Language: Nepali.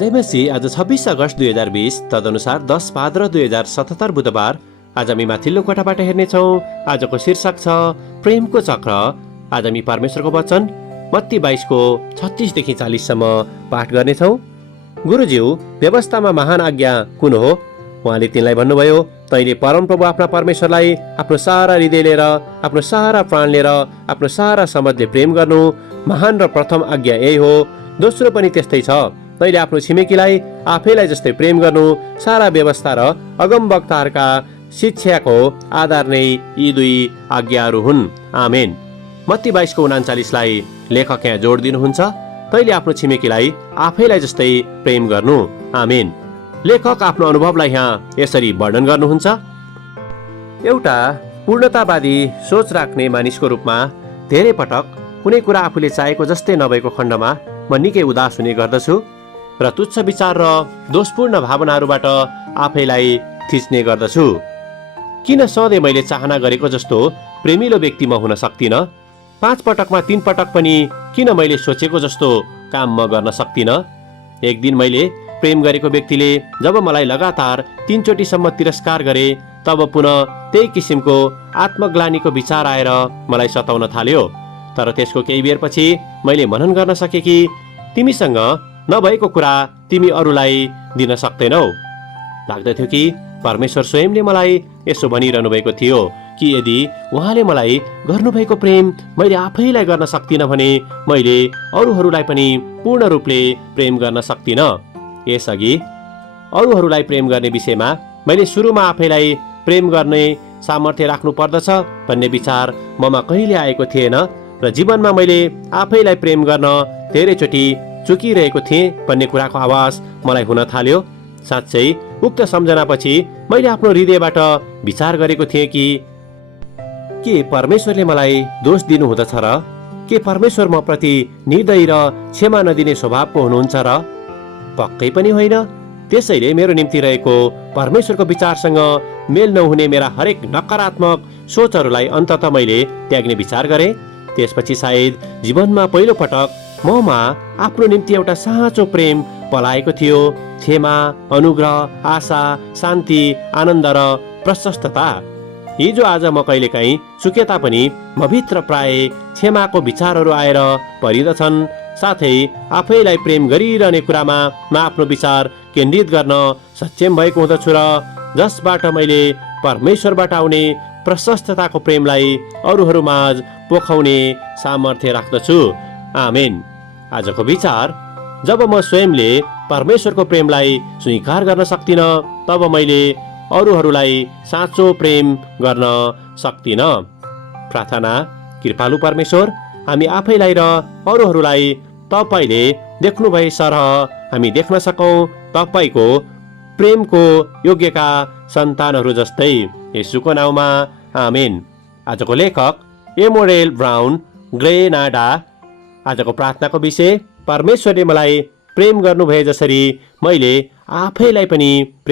जय मसीह। आज 26 अगस्त 2020 तदनुसार 10 भाद्र 2077 बुधबार। आज हामी माथिल्लो कोठाबाट हेर्नेछौँ। आजको शीर्षक छ प्रेमको चक्र। आज हामी परमेश्वरको वचन मत्ती 22 को 36 देखि 40 सम्म पाठ गर्नेछौँ। गुरुज्यू, व्यवस्थामा महान आज्ञा कुन हो? उहाँले तिनलाई भन्नुभयो, तैँले परमप्रभु आफ्ना परमेश्वरलाई आफ्नो सारा हृदय लिएर, आफ्नो सारा प्राण लिएर, आफ्नो सारा समझले प्रेम गर्नु महान र प्रथम आज्ञा यही हो। दोस्रो पनि त्यस्तै छ, तैँले आफ्नो छिमेकीलाई आफैलाई जस्तै प्रेम गर्नु। सारा व्यवस्था र अगमवक्ताहरूका शिक्षाको आधार नै यी दुई आज्ञाहरू हुन्। आमेन। मत्ती 22 को 39 लेखक यहाँ जोड दिनुहुन्छ, तैँले आफ्नो छिमेकीलाई आफैलाई जस्तै प्रेम गर्नु। आमेन। लेखक आफ्नो अनुभवलाई यहाँ यसरी वर्णन गर्नुहुन्छ। एउटा पूर्णतावादी सोच राख्ने मानिसको रूपमा धेरै पटक कुनै कुरा आफूले चाहेको जस्तै नभएको खण्डमा म निकै उदास हुने गर्दछु र तुच्छ विचार र दोषपूर्ण भावनाहरूबाट आफैलाई थिच्ने गर्दछु। किन सधैँ मैले चाहना गरेको जस्तो प्रेमिलो व्यक्ति म हुन सक्दिनँ? 5 पटकमा 3 पटक पनि किन मैले सोचेको जस्तो काम म गर्न सक्दिनँ? एक दिन मैले प्रेम गरेको व्यक्तिले जब मलाई लगातार 3 चोटिसम्म तिरस्कार गरे, तब पुनः त्यही किसिमको आत्मग्लानीको विचार आएर मलाई सताउन थाल्यो। तर त्यसको केही बेरपछि मैले मनन गर्न सकेँ कि तिमीसँग नभएको कुरा तिमी अरूलाई दिन सक्दैनौ। लाग्दथ्यो कि परमेश्वर स्वयंले मलाई यसो भनिरहनु भएको थियो कि यदि उहाँले मलाई गर्नुभएको प्रेम मैले आफैलाई गर्न सक्दिनँ भने मैले अरूहरूलाई पनि पूर्ण रूपले प्रेम गर्न सक्दिनँ। यसअघि अरूहरूलाई प्रेम गर्ने विषयमा मैले सुरुमा आफैलाई प्रेम गर्ने सामर्थ्य राख्नु पर्दछ भन्ने विचार ममा कहिले आएको थिएन र जीवनमा मैले आफैलाई प्रेम गर्न धेरैचोटि चुकिरहेको थिएँ भन्ने कुराको आवाज मलाई हुन थाल्यो। साँच्चै उक्त सम्झनापछि मैले आफ्नो हृदयबाट विचार गरेको थिएँ कि के परमेश्वरले मलाई दोष दिनु हुँदछ र? के परमेश्वर म प्रति निर्दयी र क्षमा नदिने स्वभावको हुनुहुन्छ र? पक्कै पनि होइन। त्यसैले मेरो निम्ति रहेको परमेश्वरको विचारसँग मेल नहुने मेरा हरेक नकारात्मक सोचहरूलाई अन्ततः मैले त्याग्ने विचार गरेँ। त्यसपछि सायद जीवनमा पहिलो पटक ममा आफ्नो निम्ति एउटा साँचो प्रेम पलाएको थियो। क्षमा, अनुग्रह, आशा, शान्ति, आनन्द र प्रशस्तता। हिजो आज म कहिलेकाहीँ चुके तापनि म भित्र प्राय क्षमाको विचारहरू आएर परिदछन्। साथै आफैलाई प्रेम गरिरहने कुरामा म आफ्नो विचार केन्द्रित गर्न सक्षम भएको हुँदछु र जसबाट मैले परमेश्वरबाट आउने प्रशस्तताको प्रेमलाई अरूहरूमाझ पोखाउने सामर्थ्य राख्दछु। आमेन। आजको विचार, जब म स्वयंले परमेश्वरको प्रेमलाई स्वीकार गर्न सक्दिनँ तब मैले अरूहरूलाई साँचो प्रेम गर्न सक्दिनँ। प्रार्थना। कृपालु परमेश्वर, हामी आफैलाई र अरूहरूलाई तपाईले देख्नुभए सरह हामी देख्न सकौँ। तपाईँको प्रेमको योग्यका सन्तानहरू जस्तै येशूको नाउँमा। आमेन। आजको लेखक एमोरेल ब्राउन ग्रेनाडा। आजको प्रार्थनाको विषय, परमेश्वरले मलाई प्रेम गर्नुभए जसरी मैले आफैलाई पनि प्रेम